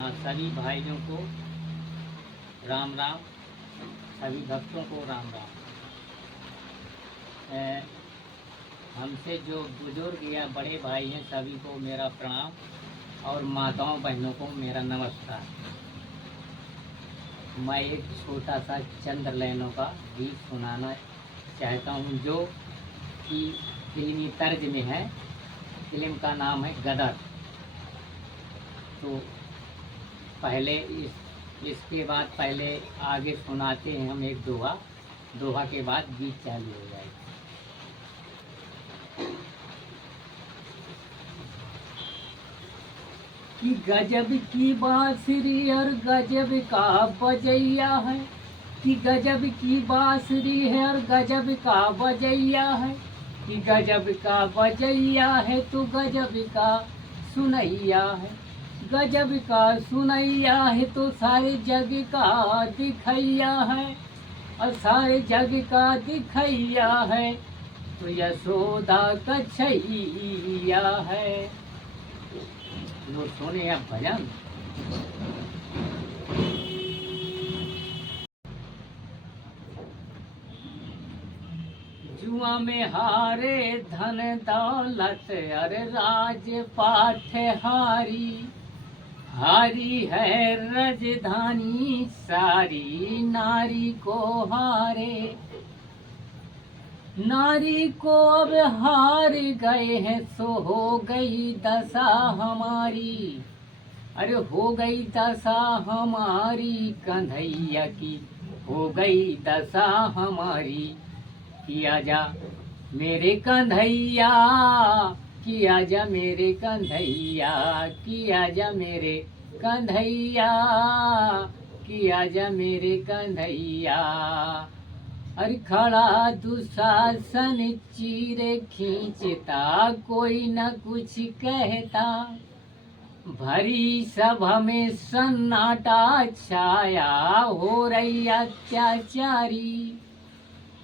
हाँ, सभी भाइयों को राम राम। सभी भक्तों को राम राम। हमसे जो बुजुर्ग या बड़े भाई हैं सभी को मेरा प्रणाम और माताओं बहनों को मेरा नमस्कार। मैं एक छोटा सा चंद्र लाइनों का गीत सुनाना चाहता हूँ जो कि फिल्मी तर्ज में है। फिल्म का नाम है गदर। तो पहले इसके बाद पहले आगे सुनाते हैं हम एक दोहा। दोहा के बाद गीत चालू हो जाएगा। कि गजब की बांसुरी और गजब का बजैया है। कि गजब की बांसुरी है और गजब का बजैया है। कि गजब का बजैया है तो गजब का सुनैया है। गजब का सुनैया है तो सारे जग का दिखैया है। और सारे जग का दिखैया है तो यशोदा का छैया है। लो सुने अब भजन। जुआ में हारे धन दौलत अरे राज पाठ हारी। हारी है राजधानी सारी नारी को हारे। नारी को अब हार गए हैं सो हो गई दशा हमारी। अरे हो गई दशा हमारी कन्हैया की हो गई दशा हमारी। किया जा मेरे कन्हैया किया जा मेरे कन्हैया किया जा मेरे कन्हैया किया जा मेरे कन्हैया। अरे खड़ा दुशासन चीरे खींचता कोई न कुछ कहता। भरी सभा में सन्नाटा छाया हो रही अत्याचारी।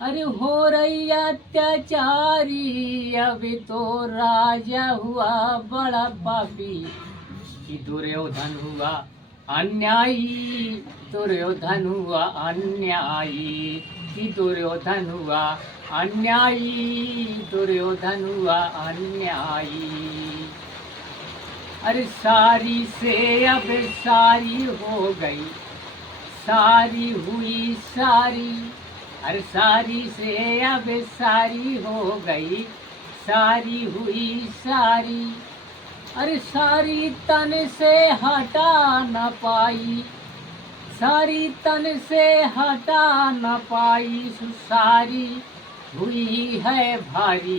अरे हो रही अत्याचारी। अभी तो राजा हुआ बड़ा पापी। कि दुर्योधन हुआ अन्यायी। दुर्योधन हुआ अन्यायी। कि दुर्योधन हुआ अन्यायी। दुर्योधन हुआ अन्यायी। अरे सारी से अब सारी हो गई सारी हुई सारी। अरे सारी से अब सारी हो गई सारी हुई सारी। अरे सारी तन से हटा न पाई सारी तन से हटा न पाई। सारी हुई है भारी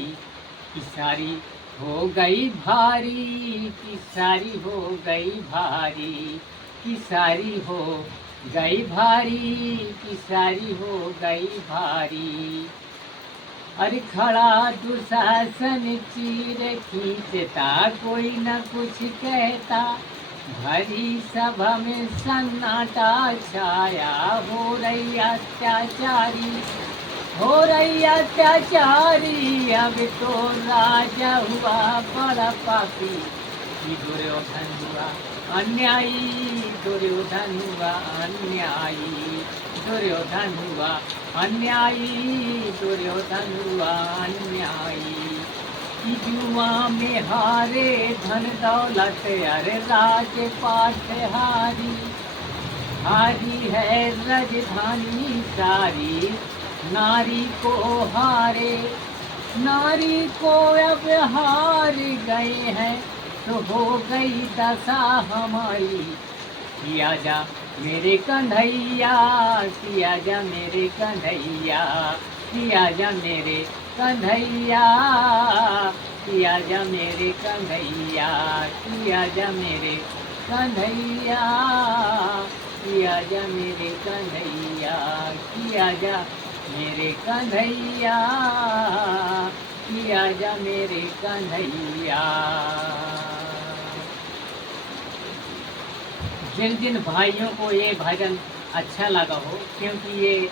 कि सारी हो गई भारी। कि सारी हो गई भारी कि सारी हो गई भारी कि सारी हो गई भारी। अरे खड़ा दुशासन चीर खींचता कोई न कुछ कहता। भरी सभा में सन्नाटा छाया हो रही अत्याचारी। हो रही अत्याचारी। अब तो राजा हुआ बड़ा पापी। कि दुर्योधन हुआ अन्यायी। दुर्योधन हुआ अन्यायी। दुर्योधन हुआ अन्यायी। दुर्योधन हुआ अन्यायी। कि जुआ में हारे धन दौलत अरे राज पाठ हारी। हारी है राजधानी सारी नारी को हारे। नारी को अब हार गए हैं तो हो गई दशा हमारी। किया जा मेरे कन्हैया किया जा मेरे कन्हैया किया जा मेरे कन्हैया किया जा मेरे कन्हैया किया जा मेरे कन्हैया किया जा मेरे कन्हैया किया जा मेरे कन्हैया किया जा मेरे कन्हैया। जिन जिन भाइयों को ये भजन अच्छा लगा हो, क्योंकि ये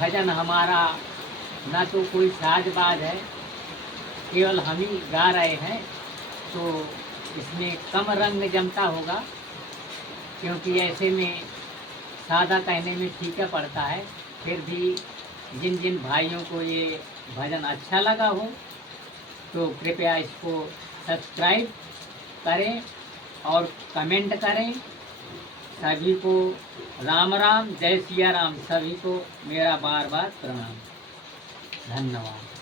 भजन हमारा ना तो कोई साजबाज है, केवल हम ही गा रहे हैं, तो इसमें कम रंग जमता होगा। क्योंकि ऐसे में सादा कहने में फीका पड़ता है। फिर भी जिन जिन भाइयों को ये भजन अच्छा लगा हो तो कृपया इसको सब्सक्राइब करें और कमेंट करें। सभी को राम राम, जय सिया राम। सभी को मेरा बार बार प्रणाम। धन्यवाद।